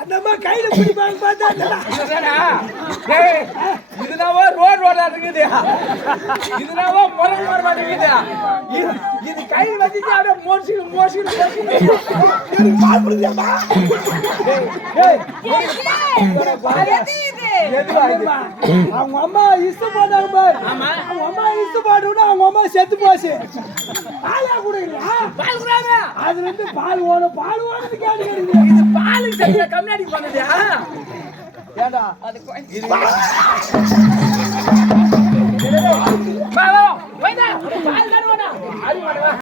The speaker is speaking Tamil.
அந்த அம்மா கையில பிடிப்பாங்க பார்த்தா இதுனாவோ ரோடா இருக்குது இதுனாவோ முறை மாட்டேங்குது இது கையில் வச்சுட்டு அப்படியே மோசிக்கணும் அவங்க அம்மா இஷ்ட போட்டாங்க பாரு. அவங்க அம்மா இஷ்ட போட்டோம்னா அவங்க அம்மா செத்து போச்சு. பாலா குடுங்களா? அதுல இருந்து பால் ஓடும் கேட்டு இது பாலுக்கு சரியா கம்மியாடி பண்ணதியா? ஏண்டா அது வா வா வைடா பால் தருவானா